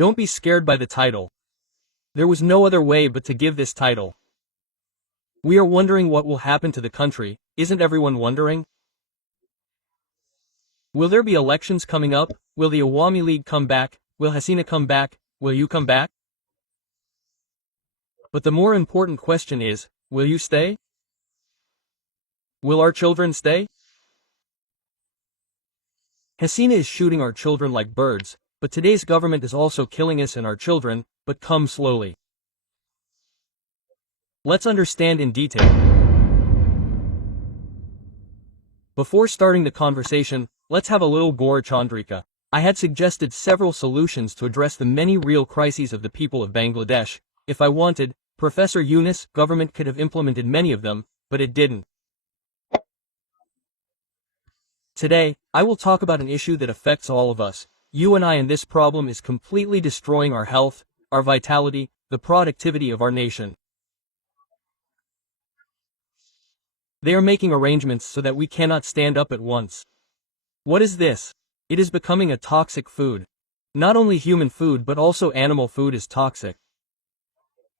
Don't be scared by the title. There was no other way but to give this title. We are wondering what will happen to the country, isn't everyone wondering? Will there be elections coming up? Will the Awami League come back? Will Hasina come back? Will you come back? But the more important question is, will you stay? Will our children stay? Hasina is shooting our children like birds, but today's government is also killing us and our children, but come slowly. Let's understand in detail. Before starting the conversation, let's have a little Gaur Chandrika. I had suggested several solutions to address the many real crises of the people of Bangladesh. If I wanted, Professor Yunus, government could have implemented many of them, but it didn't. Today, I will talk about an issue that affects all of us. You and I, and this problem is completely destroying our health, our vitality, the productivity of our nation. They are making arrangements so that we cannot stand up at once. What is this? It is becoming a toxic food. Not only human food but also animal food is toxic.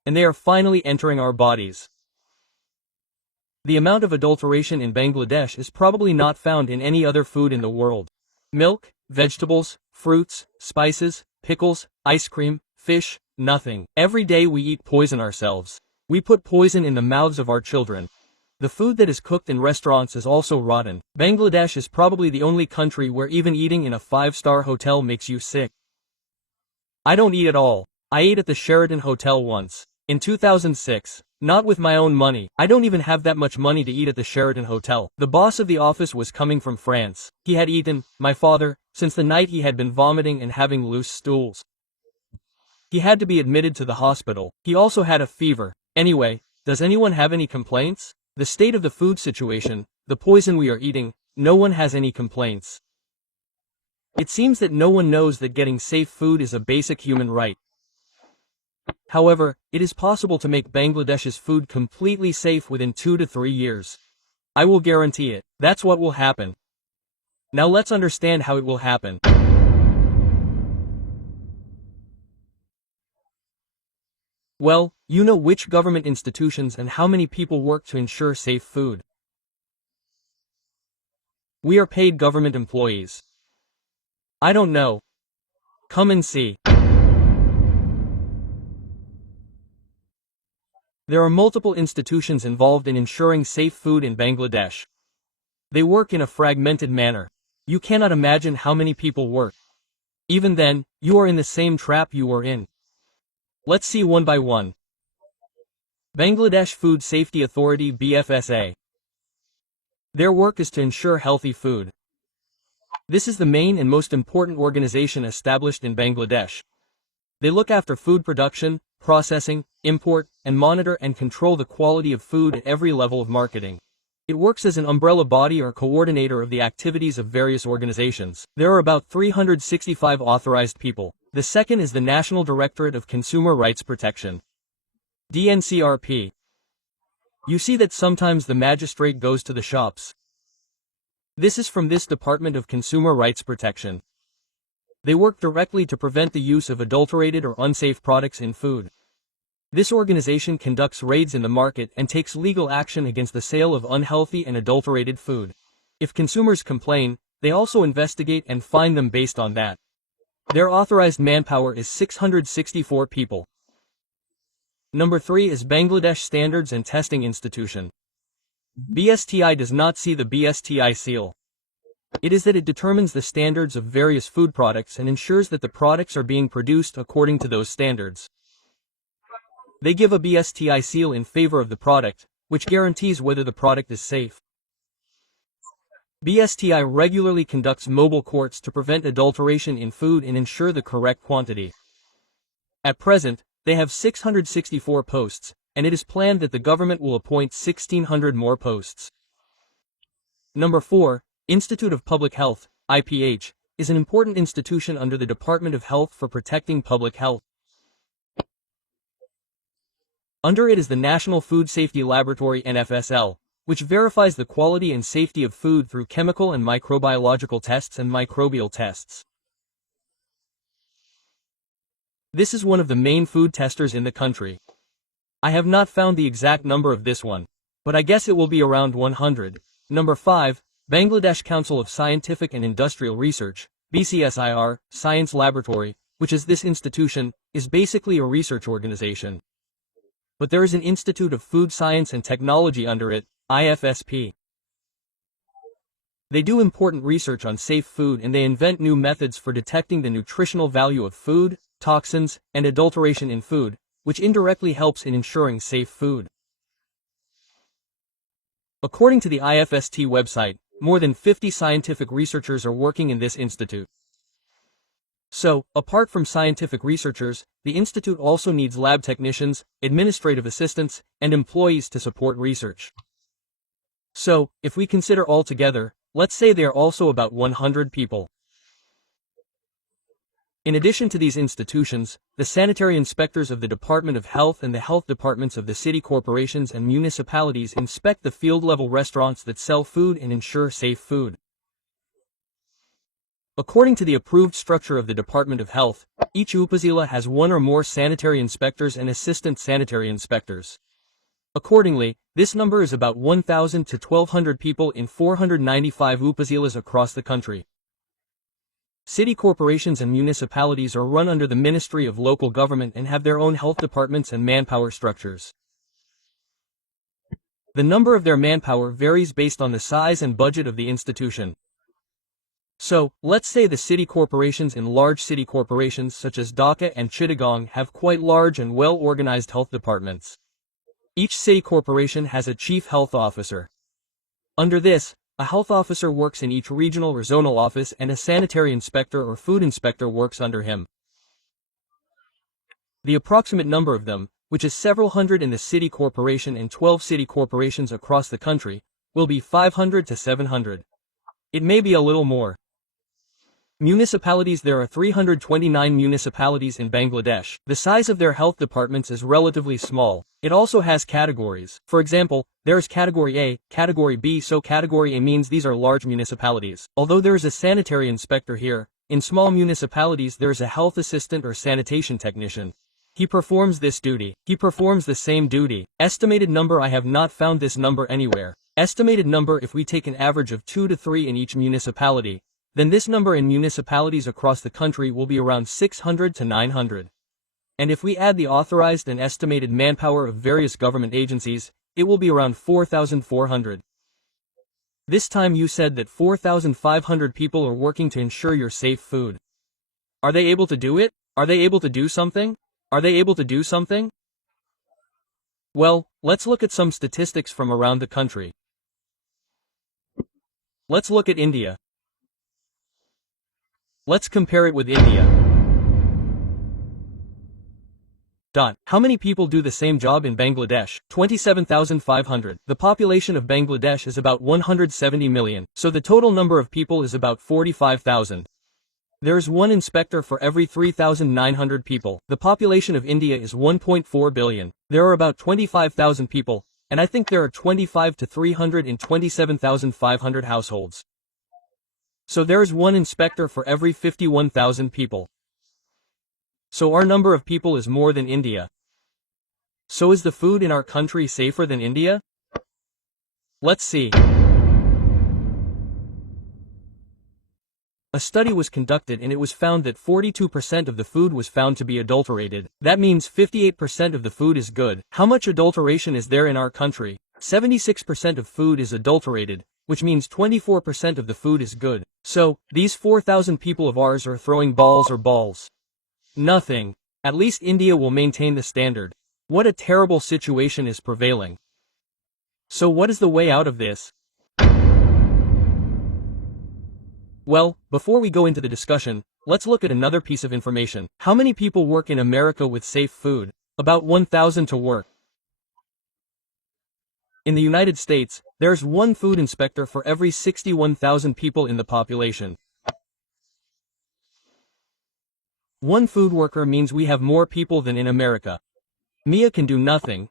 And they are finally entering our bodies. The amount of adulteration in Bangladesh is probably not found in any other food in the world. Milk, vegetables, fruits, spices, pickles, ice cream, fish, nothing. Every day we eat poison ourselves. We put poison in the mouths of our children. The food that is cooked in restaurants is also rotten. Bangladesh is probably the only country where even eating in a 5-star hotel makes you sick. I don't eat at all. I ate at the Sheraton Hotel once. In 2006. Not with my own money. I don't even have that much money to eat at the Sheraton Hotel. The boss of the office was coming from France. He had eaten, my father, since the night he had been vomiting and having loose stools. He had to be admitted to the hospital. He also had a fever. Anyway, does anyone have any complaints? The state of the food situation, the poison we are eating, no one has any complaints. It seems that no one knows that getting safe food is a basic human right. However, it is possible to make Bangladesh's food completely safe within 2 to 3 years. I will guarantee it. That's what will happen. Now let's understand how it will happen. Well, you know which government institutions and how many people work to ensure safe food. We are paid government employees. I don't know. Come and see. There are multiple institutions involved in ensuring safe food in Bangladesh. They work in a fragmented manner. You cannot imagine how many people work. Even then, you are in the same trap you were in. Let's see one by one. Bangladesh Food Safety Authority (BFSA). Their work is to ensure healthy food. This is the main and most important organization established in Bangladesh. They look after food production, processing, import, and monitor and control the quality of food at every level of marketing. It works as an umbrella body or coordinator of the activities of various organizations. There are about 365 authorized people. The second is the National Directorate of Consumer Rights Protection. DNCRP. You see that sometimes the magistrate goes to the shops. This is from this Department of Consumer Rights Protection. They work directly to prevent the use of adulterated or unsafe products in food. This organization conducts raids in the market and takes legal action against the sale of unhealthy and adulterated food. If consumers complain, they also investigate and fine them based on that. Their authorized manpower is 664 people. Number 3 is Bangladesh Standards and Testing Institution. BSTI does not see the BSTI seal. It is that it determines the standards of various food products and ensures that the products are being produced according to those standards. They give a BSTI seal in favor of the product, which guarantees whether the product is safe. BSTI regularly conducts mobile courts to prevent adulteration in food and ensure the correct quantity. At present, they have 664 posts, and it is planned that the government will appoint 1,600 more posts. Number 4, Institute of Public Health, IPH, is an important institution under the Department of Health for protecting public health. Under it is the National Food Safety Laboratory (NFSL), which verifies the quality and safety of food through chemical and microbiological tests and microbial tests. This is one of the main food testers in the country. I have not found the exact number of this one, but I guess it will be around 100. Number 5, Bangladesh Council of Scientific and Industrial Research, BCSIR, Science Laboratory, which is this institution, is basically a research organization. But there is an Institute of Food Science and Technology under it, IFSP. They do important research on safe food and they invent new methods for detecting the nutritional value of food, toxins, and adulteration in food, which indirectly helps in ensuring safe food. According to the IFST website, more than 50 scientific researchers are working in this institute. So, apart from scientific researchers, the institute also needs lab technicians, administrative assistants, and employees to support research. So, if we consider all together, let's say they are also about 100 people. In addition to these institutions, the sanitary inspectors of the Department of Health and the health departments of the city corporations and municipalities inspect the field-level restaurants that sell food and ensure safe food. According to the approved structure of the Department of Health, each upazila has one or more sanitary inspectors and assistant sanitary inspectors. Accordingly, this number is about 1,000 to 1,200 people in 495 upazilas across the country. City corporations and municipalities are run under the Ministry of Local Government and have their own health departments and manpower structures. The number of their manpower varies based on the size and budget of the institution. So, let's say the city corporations in large city corporations such as Dhaka and Chittagong have quite large and well-organized health departments. Each city corporation has a chief health officer. Under this, a health officer works in each regional or zonal office and a sanitary inspector or food inspector works under him. The approximate number of them, which is several hundred in the city corporation and 12 city corporations across the country, will be 500 to 700. It may be a little more. Municipalities. There are 329 municipalities in Bangladesh. The size of their health departments is relatively small. It also has categories. For example, there is Category A, Category B. So Category A means these are large municipalities. Although there is a sanitary inspector here, in small municipalities there is a health assistant or sanitation technician. He performs this duty. He performs the same duty. Estimated number. I have not found this number anywhere. Estimated number. If we take an average of 2 to 3 in each municipality, then this number in municipalities across the country will be around 600 to 900. And if we add the authorized and estimated manpower of various government agencies, it will be around 4,400. This time you said that 4,500 people are working to ensure your safe food. Are they able to do it? Are they able to do something? Are they able to do something? Well, let's look at some statistics from around the country. Let's look at India. Let's compare it with India. How many people do the same job in Bangladesh? 27,500. The population of Bangladesh is about 170 million, so the total number of people is about 45,000. There is one inspector for every 3,900 people. The population of India is 1.4 billion. There are about 25,000 people, and I think there are 25 to 327,500 households. So there is one inspector for every 51,000 people. So our number of people is more than India. So is the food in our country safer than India? Let's see. A study was conducted and it was found that 42% of the food was found to be adulterated. That means 58% of the food is good. How much adulteration is there in our country? 76% of food is adulterated, which means 24% of the food is good. So, these 4,000 people of ours are throwing balls or balls. Nothing. At least India will maintain the standard. What a terrible situation is prevailing. So what is the way out of this? Well, before we go into the discussion, let's look at another piece of information. How many people work in America with safe food? About 1,000 to work. In the United States, there's one food inspector for every 61,000 people in the population. One food worker means we have more people than in America. Mia can do nothing,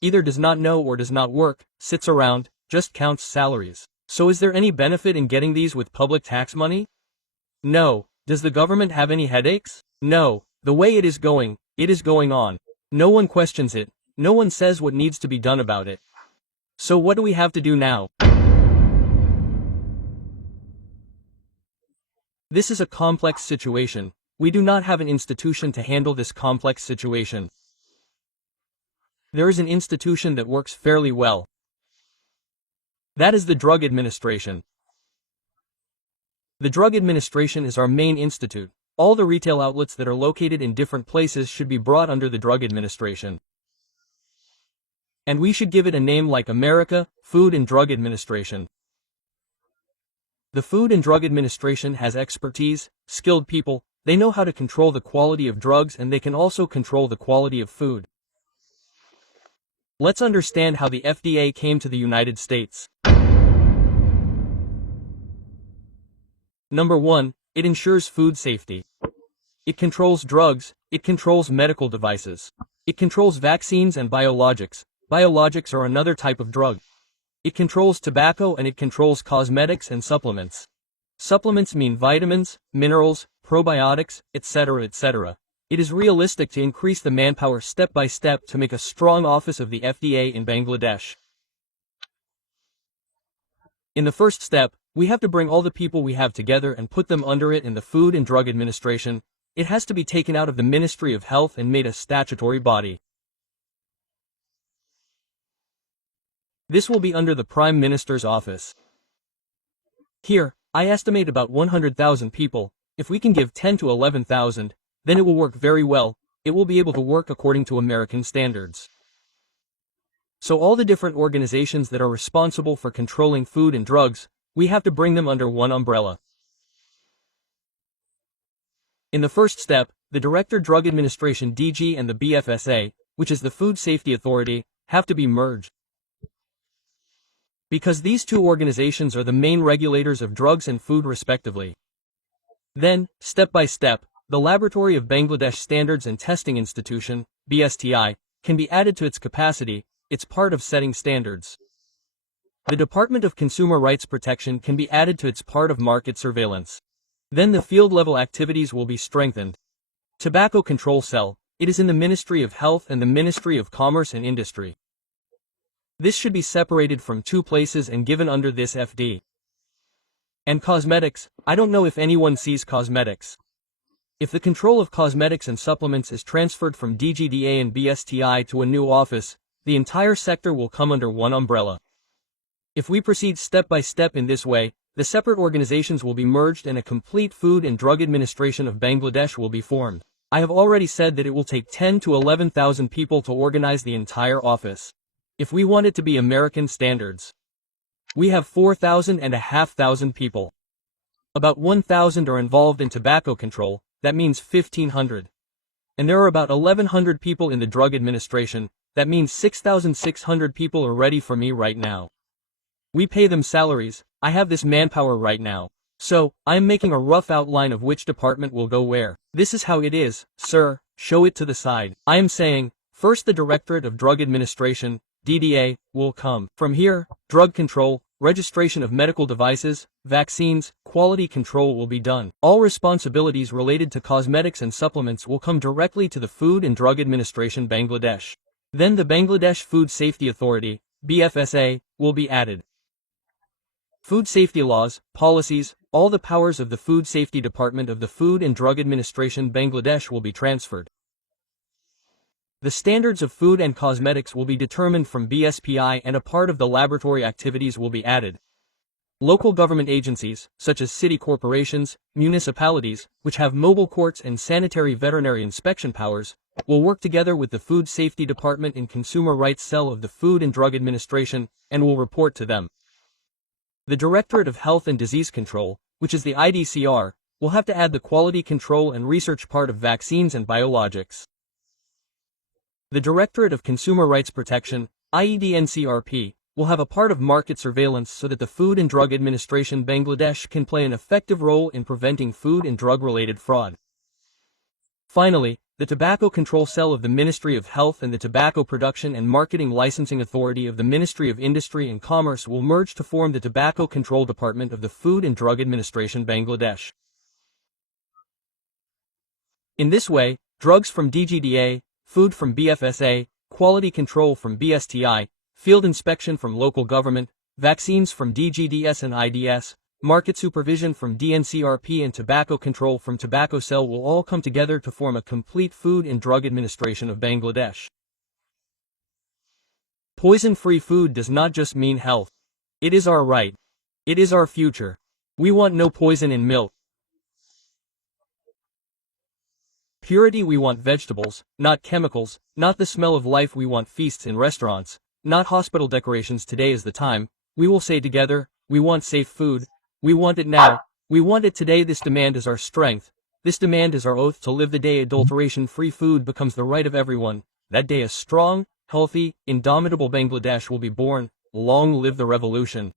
either does not know or does not work, sits around, just counts salaries. So is there any benefit in getting these with public tax money? No. Does the government have any headaches? No. The The way it is going on. No one questions it, no one says what needs to be done about it. So what do we have to do now? This is a complex situation. We do not have an institution to handle this complex situation. There is an institution that works fairly well. That is the Drug Administration. The Drug Administration is our main institute. All the retail outlets that are located in different places should be brought under the Drug Administration. And we should give it a name like America, Food and Drug Administration. The Food and Drug Administration has expertise, skilled people, they know how to control the quality of drugs and they can also control the quality of food. Let's understand how the FDA came to the United States. Number 1, it ensures food safety. It controls drugs, it controls medical devices. It controls vaccines and biologics. Biologics are another type of drug. It controls tobacco and it controls cosmetics and supplements. Supplements mean vitamins, minerals, probiotics, etc., etc. It is realistic to increase the manpower step by step to make a strong office of the FDA in Bangladesh. In the first step, we have to bring all the people we have together and put them under it in the Food and Drug Administration. It has to be taken out of the Ministry of Health and made a statutory body. This will be under the Prime Minister's office. Here, I estimate about 100,000 people. If we can give 10 to 11,000, then it will work very well. It will be able to work according to American standards. So all the different organizations that are responsible for controlling food and drugs, we have to bring them under one umbrella. In the first step, the Director Drug Administration DG and the BFSA, which is the Food Safety Authority, have to be merged. Because these two organizations are the main regulators of drugs and food respectively. Then, step by step, the Laboratory of Bangladesh Standards and Testing Institution, BSTI, can be added to its capacity. It's part of setting standards. The Department of Consumer Rights Protection can be added to its part of market surveillance. Then the field-level activities will be strengthened. Tobacco Control Cell, it is in the Ministry of Health and the Ministry of Commerce and Industry. This should be separated from two places and given under this FD. And cosmetics, I don't know if anyone sees cosmetics. If the control of cosmetics and supplements is transferred from DGDA and BSTI to a new office, the entire sector will come under one umbrella. If we proceed step by step in this way, the separate organizations will be merged and a complete Food and Drug Administration of Bangladesh will be formed. I have already said that it will take 10 to 11,000 people to organize the entire office. If we want it to be American standards, we have 4,500 people. About 1,000 are involved in tobacco control, that means 1,500. And there are about 1,100 people in the Drug Administration, that means 6,600 people are ready for me right now. We pay them salaries, I have this manpower right now. So, I am making a rough outline of which department will go where. This is how it is, sir, show it to the side. I am saying, first the Directorate of Drug Administration, DDA, will come. From here, drug control, registration of medical devices, vaccines, quality control will be done. All responsibilities related to cosmetics and supplements will come directly to the Food and Drug Administration Bangladesh. Then the Bangladesh Food Safety Authority, BFSA, will be added. Food safety laws, policies, all the powers of the Food Safety Department of the Food and Drug Administration Bangladesh will be transferred. The standards of food and cosmetics will be determined from BSPI and a part of the laboratory activities will be added. Local government agencies, such as city corporations, municipalities, which have mobile courts and sanitary veterinary inspection powers, will work together with the Food Safety Department and Consumer Rights Cell of the Food and Drug Administration, and will report to them. The Directorate of Health and Disease Control, which is the IDCR, will have to add the quality control and research part of vaccines and biologics. The Directorate of Consumer Rights Protection, IEDNCRP, will have a part of market surveillance so that the Food and Drug Administration Bangladesh can play an effective role in preventing food and drug-related fraud. Finally, the Tobacco Control Cell of the Ministry of Health and the Tobacco Production and Marketing Licensing Authority of the Ministry of Industry and Commerce will merge to form the Tobacco Control Department of the Food and Drug Administration Bangladesh. In this way, drugs from DGDA, food from BFSA, quality control from BSTI, field inspection from local government, vaccines from DGDS and IDS, market supervision from DNCRP and tobacco control from Tobacco Cell will all come together to form a complete Food and Drug Administration of Bangladesh. Poison-free food does not just mean health. It is our right. It is our future. We want no poison in milk. Purity. We want vegetables, not chemicals, not the smell of life. We want feasts in restaurants, not hospital decorations. Today is the time. We will say together, we want safe food. We want it now. We want it today. This demand is our strength. This demand is our oath to live the day adulteration-free food becomes the right of everyone. That day a strong, healthy, indomitable Bangladesh will be born. Long live the revolution.